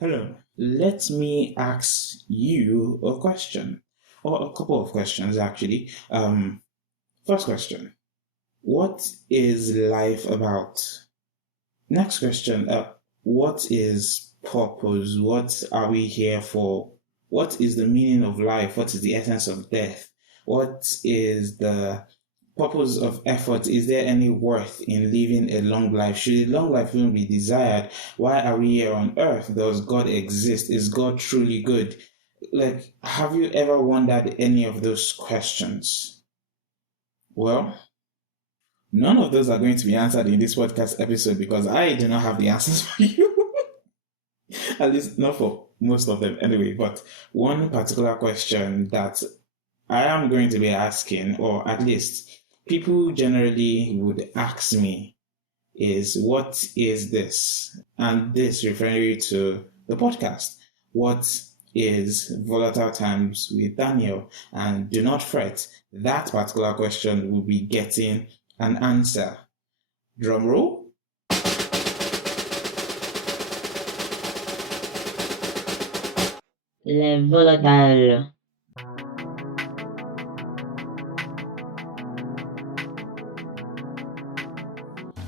Hello, let me ask you a question, or a couple of questions actually. First question, what is life about? Next question, what is purpose? What are we here for? What is the meaning of life? What is the essence of death? What is the purpose of effort? Is there any worth in living a long life? Should a long life even be desired? Why are we here on earth? Does God exist? Is God truly good? Like, have you ever wondered any of those questions? Well, none of those are going to be answered in this podcast episode because I do not have the answers for you. At least not for most of them anyway. But one particular question that I am going to be asking, or at least people generally would ask me, is what is this? And this referring to the podcast. What is Volatile Times with Daniel? And do not fret, that particular question will be getting an answer. Drum roll. Les volatiles.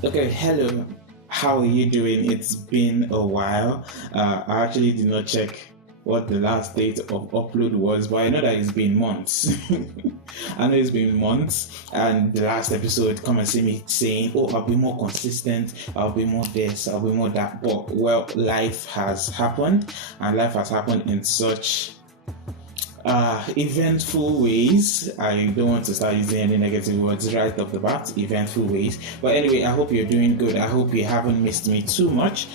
Okay, hello. How are you doing? It's been a while. I actually did not check what the last date of upload was, but I know that it's been months. I know it's been months, and the last episode, come and see me saying, "Oh, I'll be more consistent. I'll be more this. I'll be more that." But well, life has happened, and life has happened in such eventful ways. I don't want to start using any negative words right off the bat. Eventful ways. But anyway, I hope you're doing good. I hope you haven't missed me too much.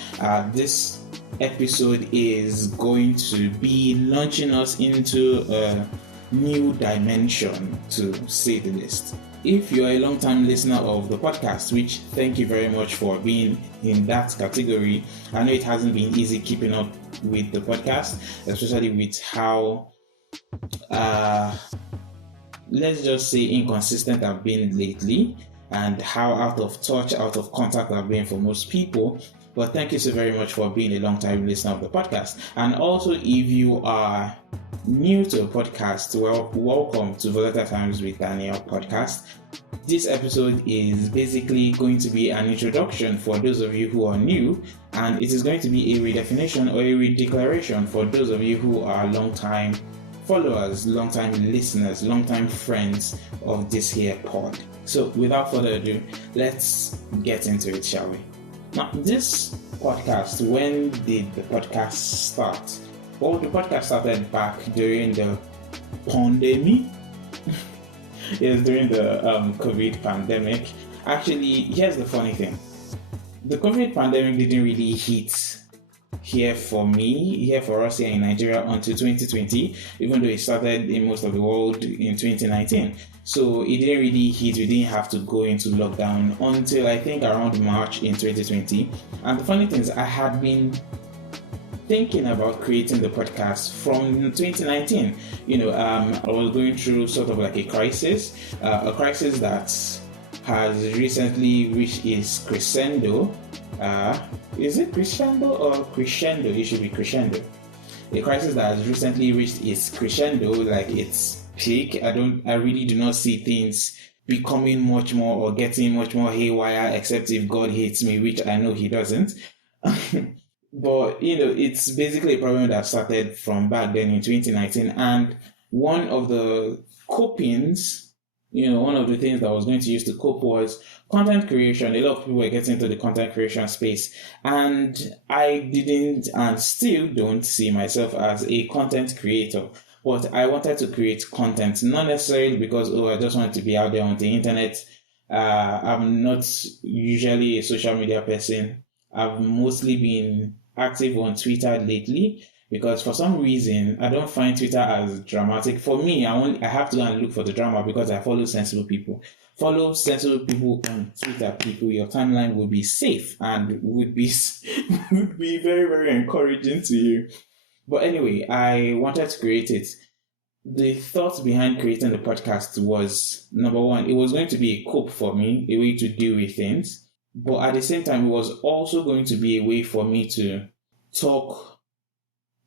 This episode is going to be launching us into a new dimension, to say the least. If you're a long-time listener of the podcast, which thank you very much for being in that category, I know it hasn't been easy keeping up with the podcast, especially with how let's just say inconsistent I've been lately, and how out of touch, out of contact I've been for most people. But thank you so very much for being a long time listener of the podcast. And also, if you are new to the podcast, well, welcome to Volatile Times with Daniel podcast. This episode is basically going to be an introduction for those of you who are new, and it is going to be a redefinition or a redeclaration for those of you who are long time followers, long-time listeners, long-time friends of this here pod. So without further ado, let's get into it, shall we? Now, this podcast, when did the podcast start? Well, the podcast started back during the pandemic. Yes, during the COVID pandemic. Actually, here's the funny thing. The COVID pandemic didn't really hit here for us here in Nigeria until 2020, even though it started in most of the world in 2019. So it didn't really hit, we didn't have to go into lockdown until I think around March in 2020. And the funny thing is, I had been thinking about creating the podcast from 2019. I was going through sort of like a crisis that has recently reached its crescendo. Is it crescendo or crescendo? It should be crescendo. A crisis that has recently reached its crescendo, like its peak. I really do not see things becoming much more or getting much more haywire, except if God hates me, which I know He doesn't. But it's basically a problem that started from back then in 2019, and one of the copings, one of the things that I was going to use to cope was content creation. A lot of people were getting into the content creation space, and I didn't and still don't see myself as a content creator. But I wanted to create content, not necessarily because, I just wanted to be out there on the internet. I'm not usually a social media person. I've mostly been active on Twitter lately because for some reason I don't find Twitter as dramatic. For me, I have to go and look for the drama because I follow sensible people. Follow sensible people on Twitter. People, your timeline will be safe and would be would be very, very encouraging to you. But anyway, I wanted to create it. The thought behind creating the podcast was, number one, it was going to be a cope for me, a way to deal with things. But at the same time, it was also going to be a way for me to talk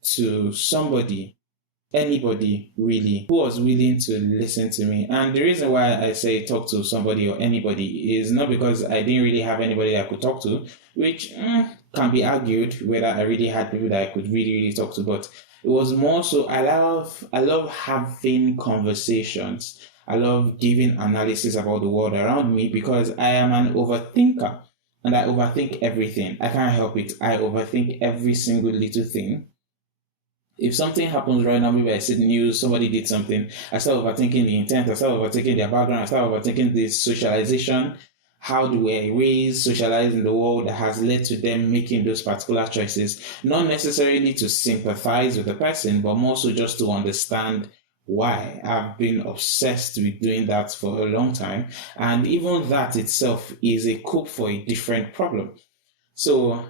to somebody, anybody really, who was willing to listen to me. And the reason why I say talk to somebody or anybody is not because I didn't really have anybody I could talk to, which can be argued whether I really had people that I could really talk to, but it was more so I love having conversations. I love giving analysis about the world around me because I am an overthinker and I overthink everything. I can't help it. I overthink every single little thing. If something happens right now, maybe I see the news, somebody did something, I start overthinking the intent, I start overthinking their background, I start overthinking the socialization, how do we raise, socialize in the world that has led to them making those particular choices. Not necessarily to sympathize with the person, but more so just to understand why. I've been obsessed with doing that for a long time. And even that itself is a cope for a different problem. So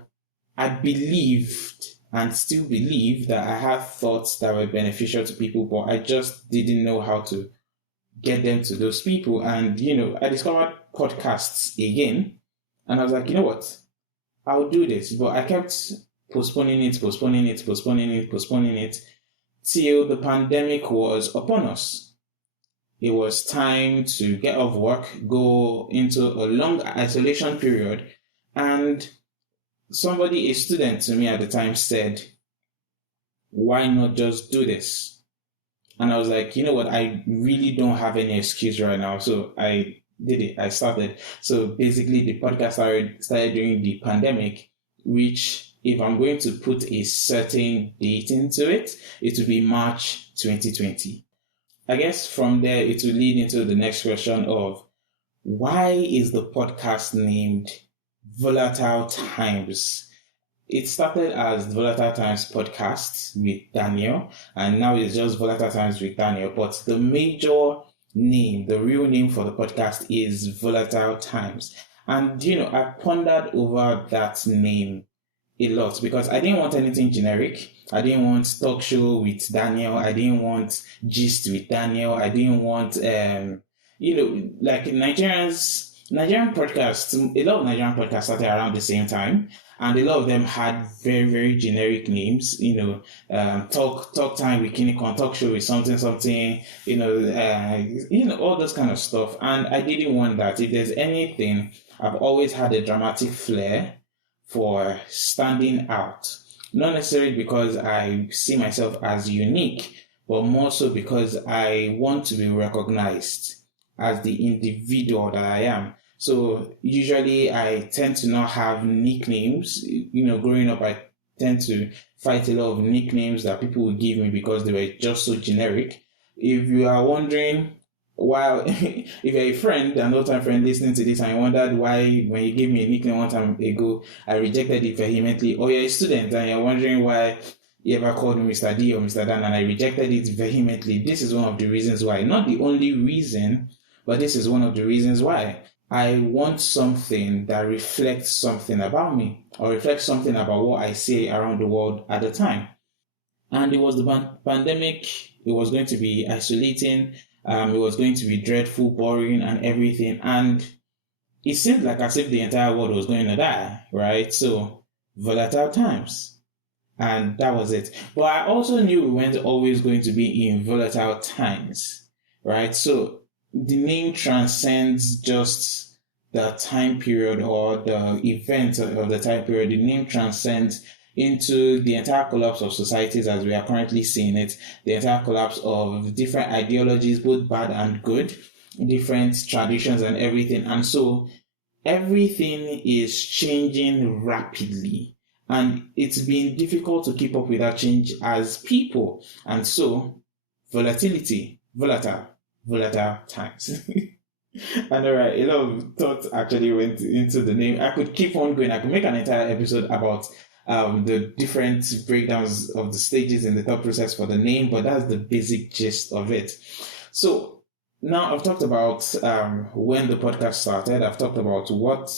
I believed and still believe that I had thoughts that were beneficial to people, but I just didn't know how to get them to those people. And, I discovered podcasts again, and I was like, you know what? I'll do this. But I kept postponing it till the pandemic was upon us. It was time to get off work, go into a long isolation period, and a student to me at the time said, why not just do this? And I was like, you know what? I really don't have any excuse right now. So I did it. I started. So basically the podcast started during the pandemic, which if I'm going to put a certain date into it, it will be March 2020. I guess from there, it will lead into the next question of why is the podcast named Volatile Times? It started as Volatile Times Podcast with Daniel, and now it's just Volatile Times with Daniel. But the major name, the real name for the podcast is Volatile Times. And, I pondered over that name a lot because I didn't want anything generic. I didn't want talk show with Daniel. I didn't want gist with Daniel. I didn't want, like Nigerian podcasts, a lot of Nigerian podcasts started around the same time, and a lot of them had very, very generic names, talk time with Kinikon, talk show with something, all those kind of stuff. And I didn't want that. If there's anything, I've always had a dramatic flair for standing out. Not necessarily because I see myself as unique, but more so because I want to be recognized as the individual that I am. So usually I tend to not have nicknames. Growing up, I tend to fight a lot of nicknames that people would give me because they were just so generic. If you are wondering why, if you're a friend, an old-time friend listening to this, and you wondered why when you gave me a nickname one time ago, I rejected it vehemently, or you're a student and you're wondering why you ever called me Mr. D or Mr. Dan and I rejected it vehemently, this is one of the reasons why. Not the only reason, but this is one of the reasons why. I want something that reflects something about me or reflects something about what I see around the world at the time. And it was the pandemic. It was going to be isolating. It was going to be dreadful, boring, and everything. And it seemed like as if the entire world was going to die, right? So, volatile times. And that was it. But I also knew we weren't always going to be in volatile times, right? So, the name transcends just the time period or the event of the time period. The name transcends into the entire collapse of societies as we are currently seeing it, the entire collapse of different ideologies, both bad and good, different traditions and everything. And so everything is changing rapidly. And it's been difficult to keep up with that change as people. And so volatility, volatile times. And alright, a lot of thought actually went into the name. I could keep on going. I could make an entire episode about the different breakdowns of the stages in the thought process for the name, but that's the basic gist of it. So now I've talked about when the podcast started. I've talked about what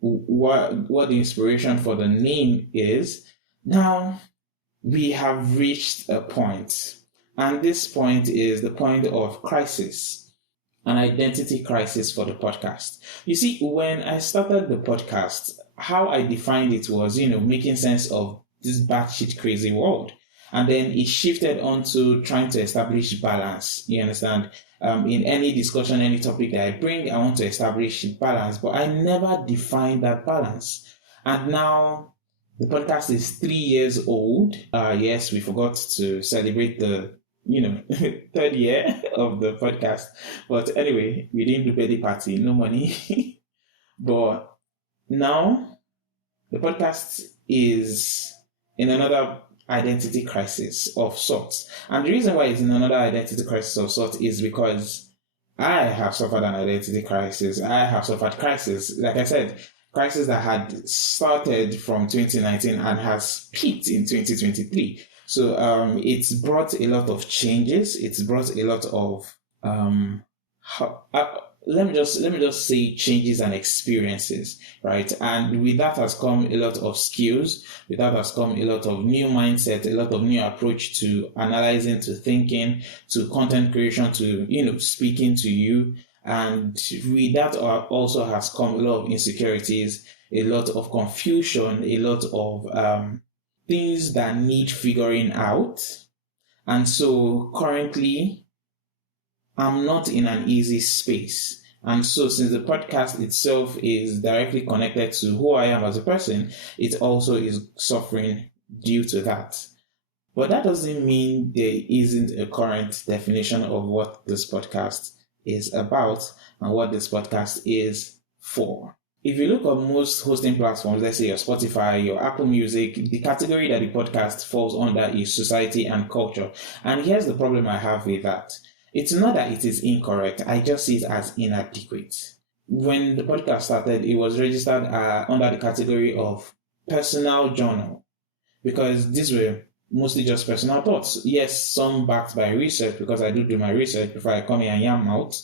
the inspiration for the name is. Now we have reached a point, and this point is the point of crisis. An identity crisis for the podcast. You see, when I started the podcast, how I defined it was, making sense of this batshit crazy world. And then it shifted on to trying to establish balance. You understand? In any discussion, any topic that I bring, I want to establish balance, but I never defined that balance. And now the podcast is 3 years old. Yes, we forgot to celebrate the third year of the podcast. But anyway, we didn't do birthday party, no money. But now the podcast is in another identity crisis of sorts. And the reason why it's in another identity crisis of sorts is because I have suffered an identity crisis. I have suffered crisis. Like I said, crisis that had started from 2019 and has peaked in 2023. So it's brought a lot of changes. It's brought a lot of let me just say changes and experiences, right? And with that has come a lot of skills. With that has come a lot of new mindset, a lot of new approach to analyzing, to thinking, to content creation, to speaking to you. And with that also has come a lot of insecurities, a lot of confusion, a lot of things that need figuring out. And so currently, I'm not in an easy space. And so since the podcast itself is directly connected to who I am as a person, it also is suffering due to that. But that doesn't mean there isn't a current definition of what this podcast is about and what this podcast is for. If you look at most hosting platforms, let's say your Spotify, your Apple Music, the category that the podcast falls under is society and culture. And here's the problem I have with that. It's not that it is incorrect. I just see it as inadequate. When the podcast started, it was registered under the category of personal journal because these were mostly just personal thoughts. Yes, some backed by research because I do my research before I come here and yam out,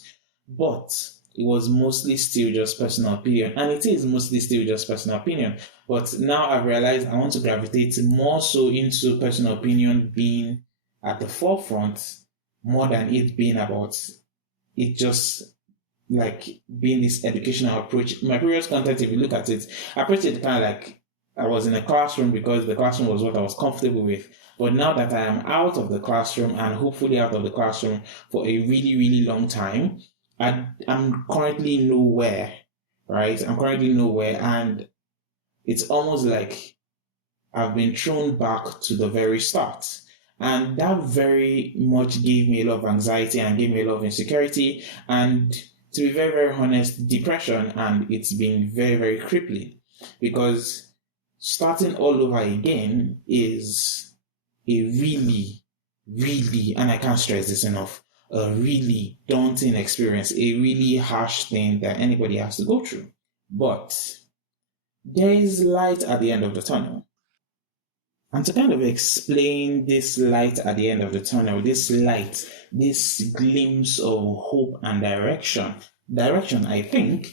but it was mostly still just personal opinion, and it is mostly still just personal opinion. But now I've realized I want to gravitate more so into personal opinion being at the forefront more than it being about it just like being this educational approach. My previous content, if you look at it, I approached it kind of like I was in a classroom because the classroom was what I was comfortable with. But now that I am out of the classroom and hopefully out of the classroom for a really, really long time, I'm currently nowhere, right? I'm currently nowhere, and it's almost like I've been thrown back to the very start. And that very much gave me a lot of anxiety and gave me a lot of insecurity and, to be very, very honest, depression. And it's been very, very crippling because starting all over again is a really, really, and I can't stress this enough, a really daunting experience, a really harsh thing that anybody has to go through. But there is light at the end of the tunnel. And to kind of explain this light at the end of the tunnel, this light, this glimpse of hope and direction, I think,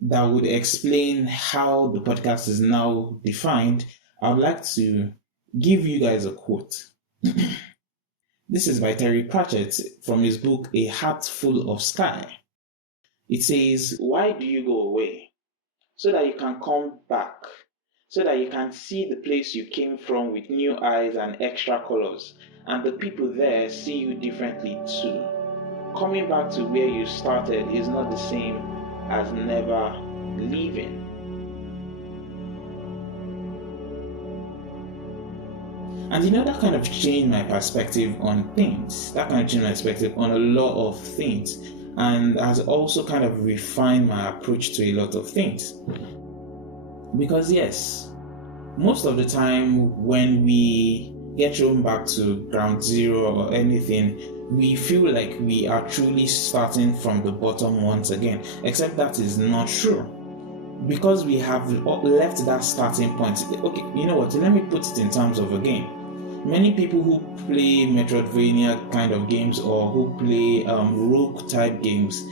that would explain how the podcast is now defined, I would like to give you guys a quote. This is by Terry Pratchett from his book, A Heart Full of Sky. It says, "Why do you go away? So that you can come back. So that you can see the place you came from with new eyes and extra colors, and the people there see you differently too. Coming back to where you started is not the same as never leaving." And that kind of changed my perspective on things. That kind of changed my perspective on a lot of things, and has also kind of refined my approach to a lot of things. Because yes, most of the time when we get thrown back to ground zero or anything, we feel like we are truly starting from the bottom once again, except that is not true. Because we have left that starting point. Okay, you know what, let me put it in terms of a game. Many people who play Metroidvania kind of games or who play rogue type games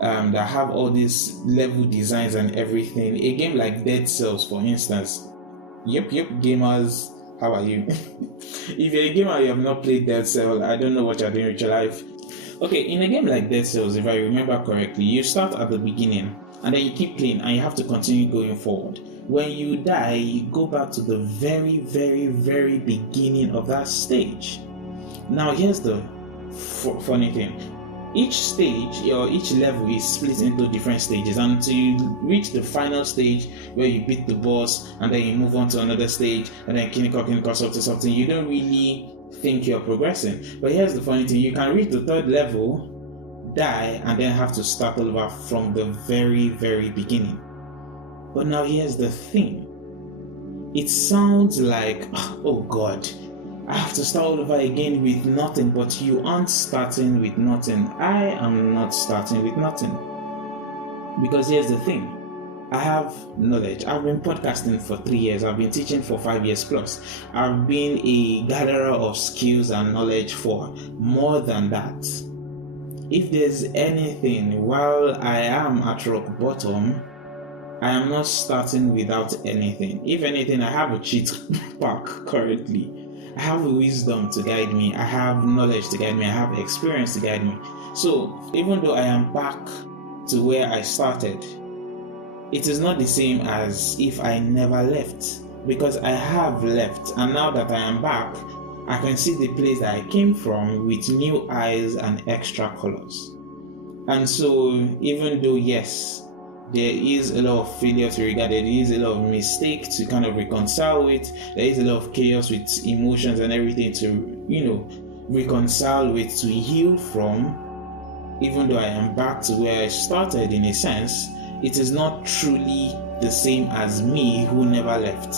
that have all these level designs and everything, a game like Dead Cells, for instance. Yep, gamers, how are you? If you're a gamer and you have not played Dead Cells, I don't know what you're doing with your life. Okay, in a game like Dead Cells, if I remember correctly, you start at the beginning and then you keep playing and you have to continue going forward. when you die, you go back to the very, very, very beginning of that stage. Now, here's the funny thing. Each stage or each level is split into different stages until you reach the final stage where you beat the boss and then you move on to another stage and then clinical something. You don't really think you're progressing. But here's the funny thing. You can reach the third level, die, and then have to start all over from the very, very beginning. But now here's the thing. It sounds like, oh God, I have to start all over again with nothing, but you aren't starting with nothing. I am not starting with nothing. Because here's the thing. I have knowledge. I've been podcasting for 3 years. I've been teaching for 5 years plus. I've been a gatherer of skills and knowledge for more than that. If there's anything, while I am at rock bottom, I am not starting without anything. If anything, I have a cheat pack currently. I have wisdom to guide me. I have knowledge to guide me. I have experience to guide me. So even though I am back to where I started, it is not the same as if I never left, because I have left, and now that I am back, I can see the place that I came from with new eyes and extra colors. And so even though, yes, there is a lot of failure to regard, there is a lot of mistake to kind of reconcile with, there is a lot of chaos with emotions and everything to, reconcile with, to heal from. Even though I am back to where I started in a sense, it is not truly the same as me who never left.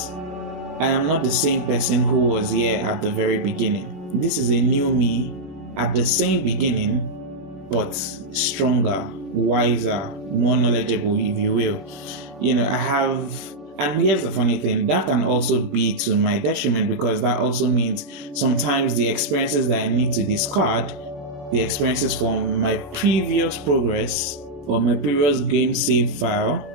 I am not the same person who was here at the very beginning. This is a new me at the same beginning, but stronger, wiser, more knowledgeable, if you will. I have, and here's the funny thing, that can also be to my detriment, because that also means sometimes the experiences that I need to discard, the experiences from my previous progress or my previous game save file,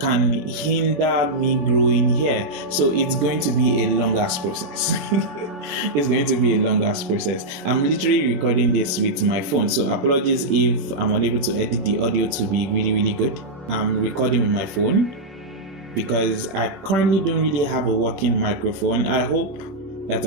can hinder me growing here. So it's going to be a longer process. It's going to be a longer process. I'm literally recording this with my phone, so apologies if I'm unable to edit the audio to be really, really good. I'm recording with my phone because I currently don't really have a working microphone. I hope that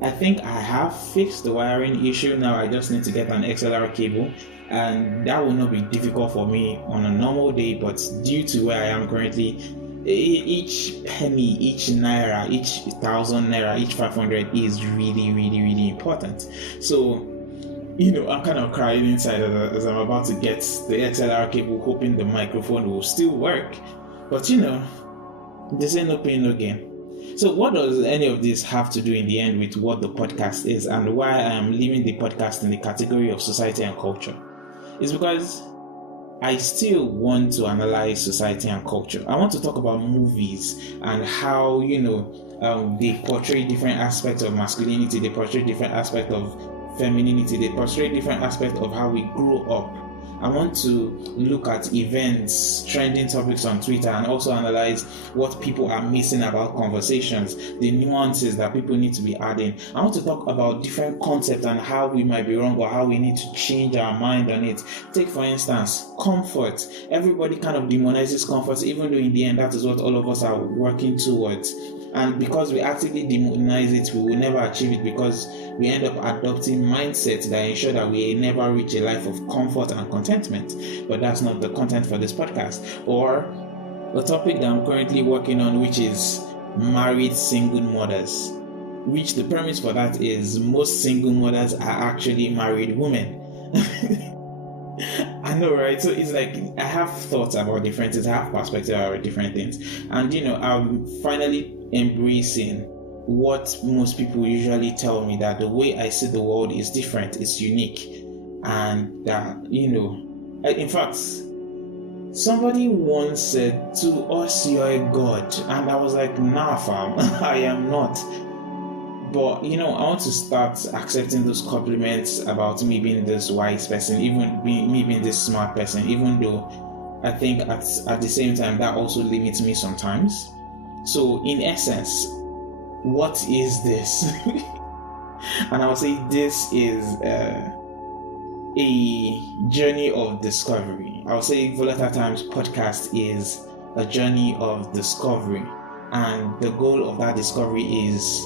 I think I have fixed the wiring issue. Now I just need to get an XLR cable, and that will not be difficult for me on a normal day, but due to where I am currently, each penny, each naira, each 1,000 naira, each 500 is really, really, really important. So, I'm kind of crying inside as I'm about to get the XLR cable, hoping the microphone will still work. But this ain't no pain, no gain. So what does any of this have to do in the end with what the podcast is, and why I am leaving the podcast in the category of society and culture? It's because I still want to analyze society and culture. I want to talk about movies and how, they portray different aspects of masculinity, they portray different aspects of femininity, they portray different aspects of how we grow up. I want to look at events, trending topics on Twitter, and also analyze what people are missing about conversations, the nuances that people need to be adding. I want to talk about different concepts and how we might be wrong or how we need to change our mind on it. Take, for instance, comfort. Everybody kind of demonizes comfort, even though in the end that is what all of us are working towards. And because we actively demonize it, we will never achieve it, because we end up adopting mindsets that ensure that we never reach a life of comfort and contentment. But that's not the content for this podcast. Or the topic that I'm currently working on, which is married single mothers, which the premise for that is most single mothers are actually married women. I know, right? So it's like I have thoughts about different things, I have perspective about different things, and I'm finally embracing what most people usually tell me, that the way I see the world is different, it's unique, and that in fact, somebody once said, "To us you're a god," and I was like, "Nah, fam, I am not." But I want to start accepting those compliments about me being this wise person, even me being this smart person, even though I think at the same time that also limits me sometimes. So in essence, what is this? And I would say this is a journey of discovery. I would say Volatile Times podcast is a journey of discovery, and the goal of that discovery is,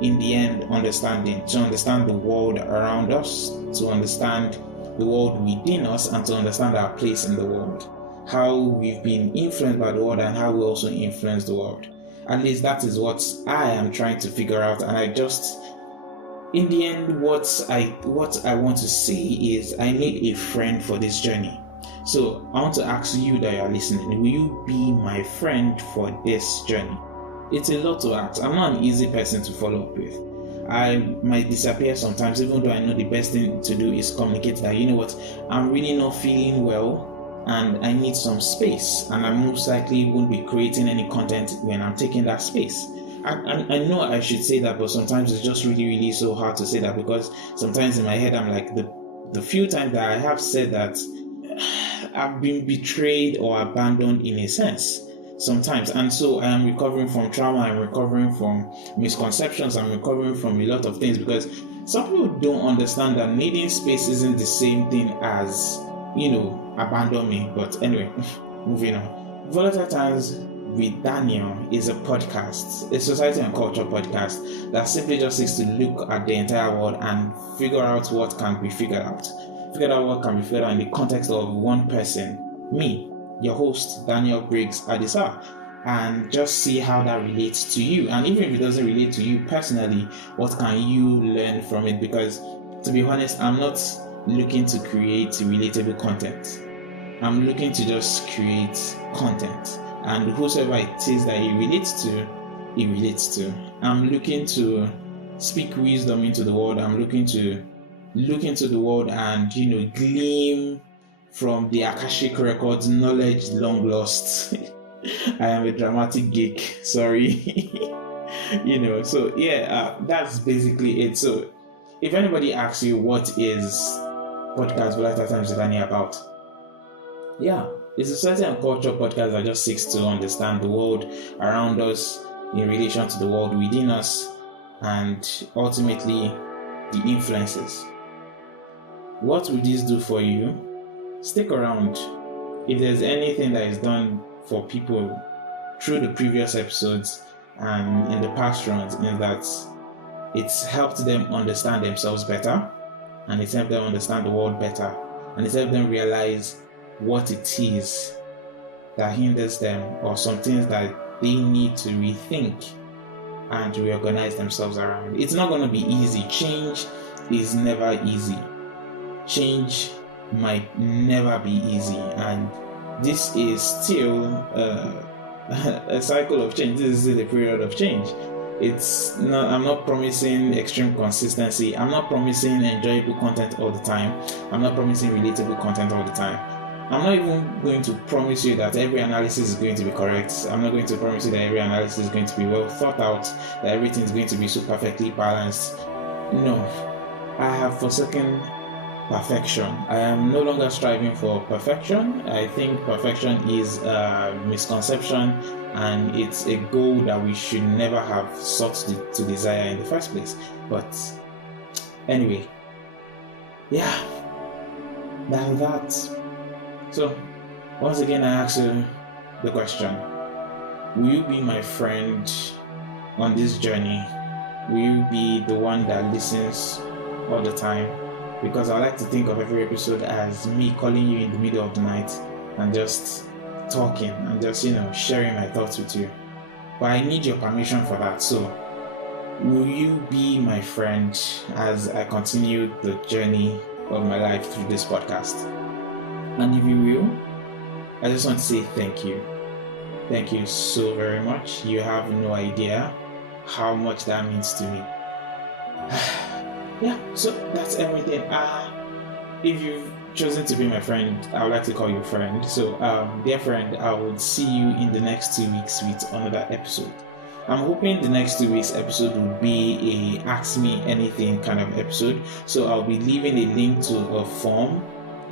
in the end, to understand the world around us, to understand the world within us, and to understand our place in the world, how we've been influenced by the world and how we also influence the world. At least that is what I am trying to figure out, and in the end, what I want to say is I need a friend for this journey. So I want to ask you that you are listening, will you be my friend for this journey? It's a lot to ask. I'm not an easy person to follow up with. I might disappear sometimes, even though I know the best thing to do is communicate that, you know what, I'm really not feeling well and I need some space, and I most likely won't be creating any content when I'm taking that space. I know I should say that, but sometimes it's just really, really so hard to say that, because sometimes in my head I'm like, the few times that I have said that, I've been betrayed or abandoned in a sense sometimes, and so I am recovering from trauma, I'm recovering from misconceptions, I'm recovering from a lot of things, because some people don't understand that needing space isn't the same thing as, abandon me. But anyway, moving on. Volatile Times with Daniel is a podcast, a society and culture podcast that simply just seeks to look at the entire world and figure out what can be figured out. What can be figured out in the context of one person, me, your host, Daniel Briggs Adisa, and just see how that relates to you. And even if it doesn't relate to you personally, what can you learn from it? Because, to be honest, I'm not looking to create relatable content. I'm looking to just create content, and whosoever it is that it relates to. I'm looking to speak wisdom into the world. I'm looking to look into the world and, glean from the Akashic records knowledge long lost. I am a dramatic geek, sorry. So yeah, that's basically it. So if anybody asks you what is podcast Volatile Times with Daniel about, yeah, it's a society and culture podcast that just seeks to understand the world around us in relation to the world within us, and ultimately the influences. What will this do for you? Stick around. If there's anything that is done for people through the previous episodes and in the past runs, in that it's helped them understand themselves better, and it's helped them understand the world better, and it's helped them realize what it is that hinders them, or some things that they need to rethink and reorganize themselves around. It's not going to be easy. Change is never easy. Change might never be easy, and this is still a cycle of change. This is still a period of change. I'm not promising extreme consistency. I'm not promising enjoyable content all the time. I'm not promising relatable content all the time. I'm not even going to promise you that every analysis is going to be correct. I'm not going to promise you that every analysis is going to be well thought out, that everything is going to be so perfectly balanced. No, I have forsaken perfection. I am no longer striving for perfection. I think perfection is a misconception, and it's a goal that we should never have sought to desire in the first place. But anyway, yeah, that's that. So once again, I ask you the question: will you be my friend on this journey? Will you be the one that listens all the time? Because I like to think of every episode as me calling you in the middle of the night and just talking and just, sharing my thoughts with you. But I need your permission for that. So will you be my friend as I continue the journey of my life through this podcast? And if you will, I just want to say thank you. Thank you so very much. You have no idea how much that means to me. Yeah, so that's everything. If you've chosen to be my friend, I would like to call you a friend. So, dear friend, I will see you in the next 2 weeks with another episode. I'm hoping the next 2 weeks episode will be a Ask Me Anything kind of episode. So I'll be leaving a link to a form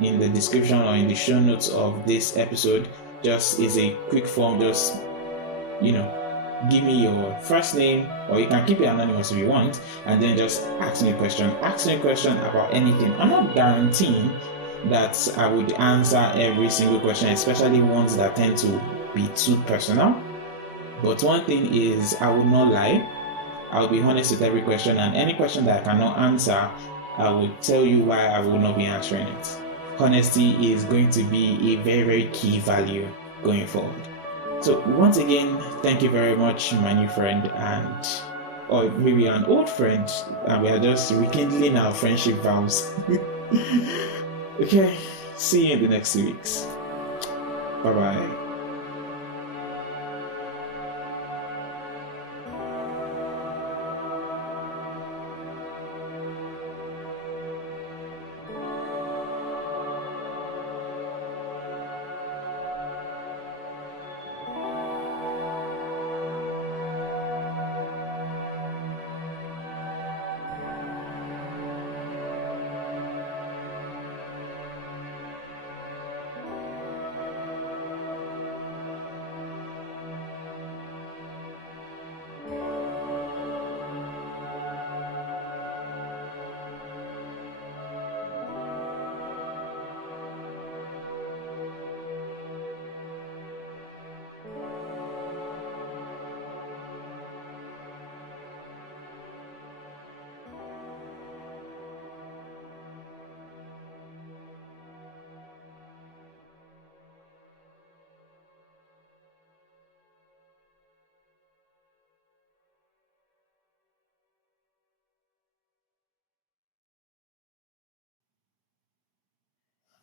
in the description or in the show notes of this episode. Just is a quick form, just, give me your first name, or you can keep it anonymous if you want, and then just ask me a question. Ask me a question about anything. I'm not guaranteeing that I would answer every single question, especially ones that tend to be too personal. But one thing is, I will not lie. I'll be honest with every question, and any question that I cannot answer, I will tell you why I will not be answering it. Honesty is going to be a very, very key value going forward. So once again, thank you very much, my new friend, and or maybe an old friend, and we are just rekindling our friendship vows. Okay, see you in the next 2 weeks. Bye bye.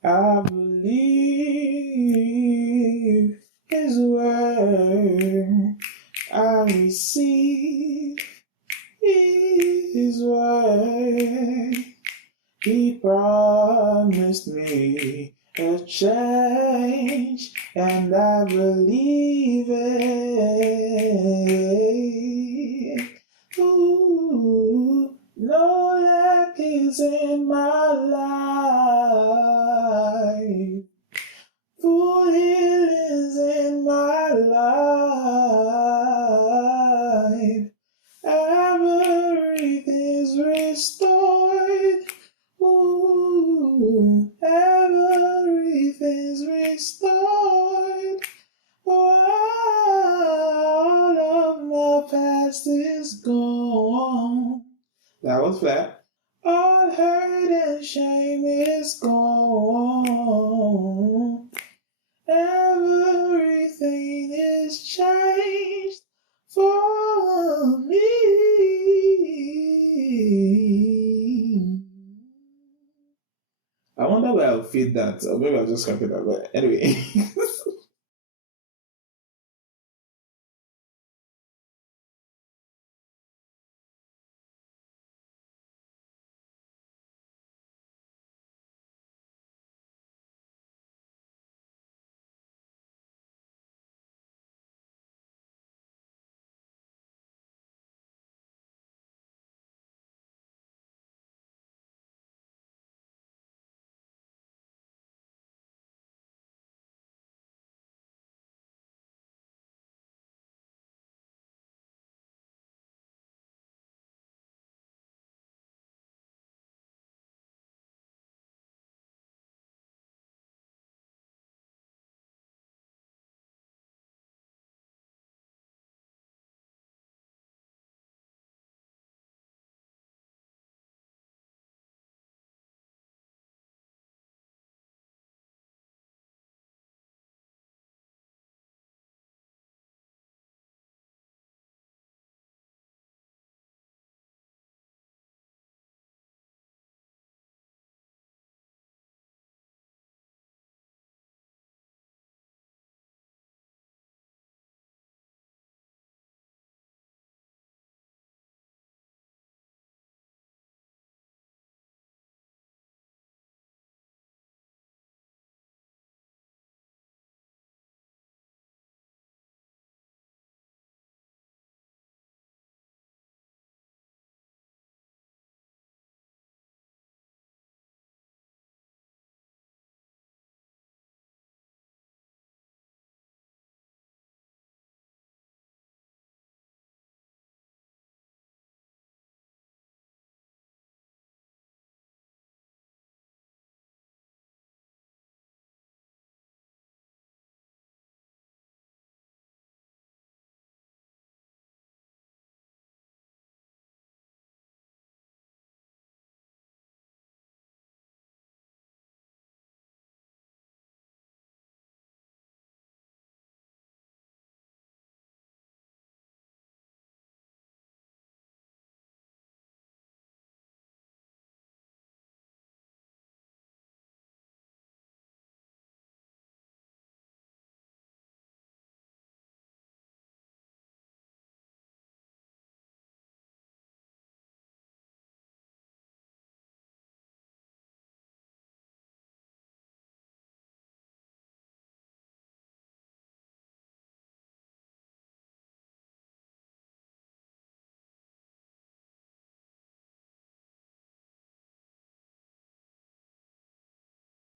I believe His word. I receive His word. He promised me a change, and I believe it. Ooh, no lack is in my life. Full healing's in my life. Everything's restored. Ooh, everything's restored. All of my past is gone. That was flat. All hurt and shame is gone. Everything is changed for me. I wonder where I'll fit that, or maybe I'll just copy that. But anyway.